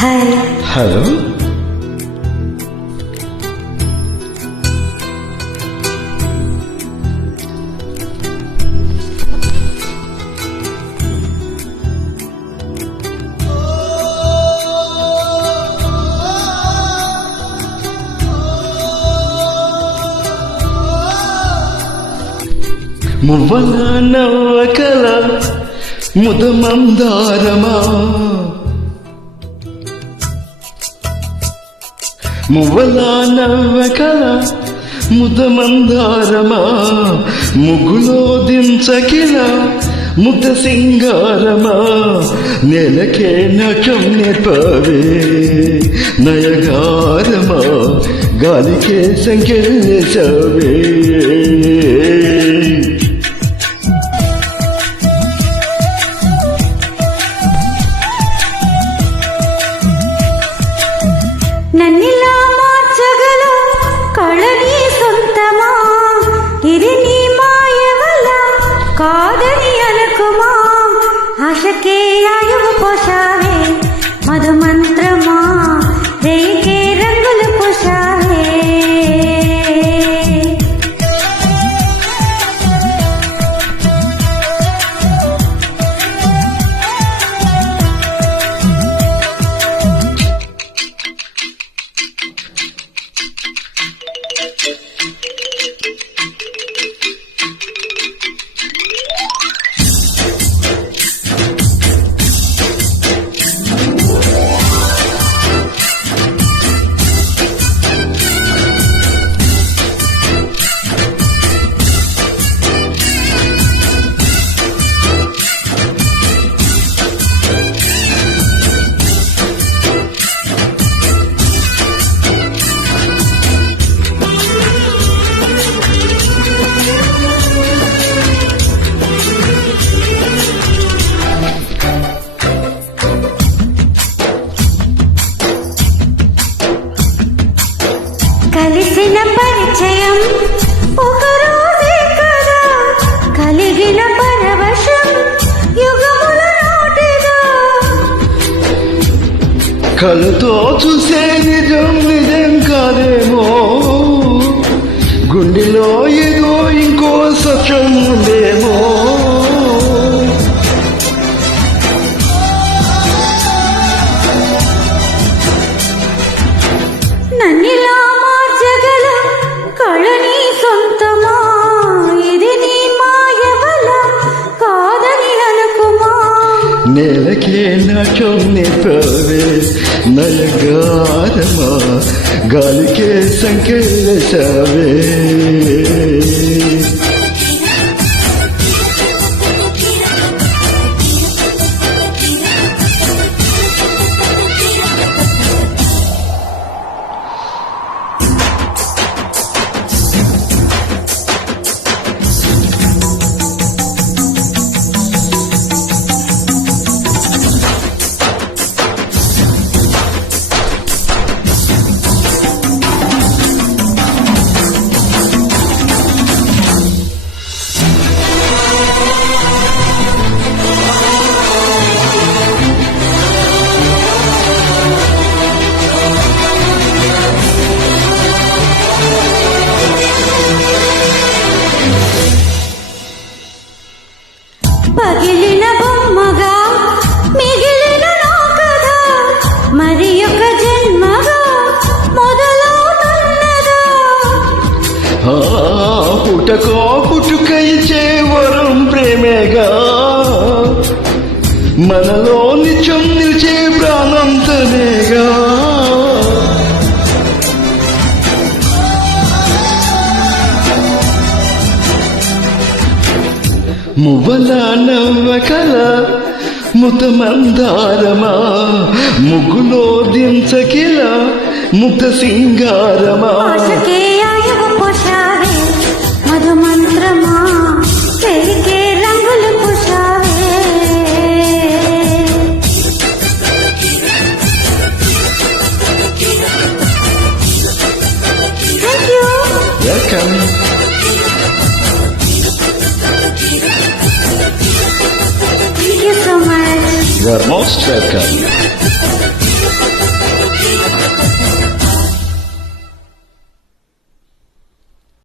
Hi. Hello. మువ్వల నవ్వకల ముదమందారమా, మువ్వల నవ్వకల ముదమందారమా, ముగ్గులో దించకిల ముద్ద సింగారమా, నెలకే నటం నేర్పవే నయగారమా, గాలికే సంకెళ్ళేసవే. నన్నిలా మార్చగల కళ నీ సొంతమా, ఇది నీ మాయవల కాదని అనుకుమా, ఆశకే ఆయువు పోషావే మధుమంత్రమా, రేకే రంగులు పోషావే. కలిసిన పరిచయం ఒక రోజే కదా, కలిగిన పరవశం యుగముల నాటిదా. కళ్ళతో చూసే నిజం నిజం కాదేమో, గుండెలో ఏదో ఇంకో సత్యం ఉందేమో. నన్నిలా మార్చగల కళ నీ సొంతమా, ఇది నీ మాయవల కాదని అనుకుమా, నేలకే నాట్యం నేర్పవే నయగారమా, గాలికే సంకెళ్ళేసవే. పగిలిన బొమ్మగా మిగిలిన నా కథ, మరి ఒక జన్మగా మొదలవుతున్నదా. పుటకో పుట్టుకై వరం ప్రేమేగా, మనలో నిత్యం నిలిచే ప్రాణం తనేగా. మువ్వల నవ్వకల ముతమందారమా, ముగ్గులో దించకిల ముగ్ధ సింగారమా, ఆశకే ఆయువు పోషావే మధుమంత్రమా, పెరిగే రంగులు పోషావే. Thank you. Welcome. Thank you so much. You are most welcome.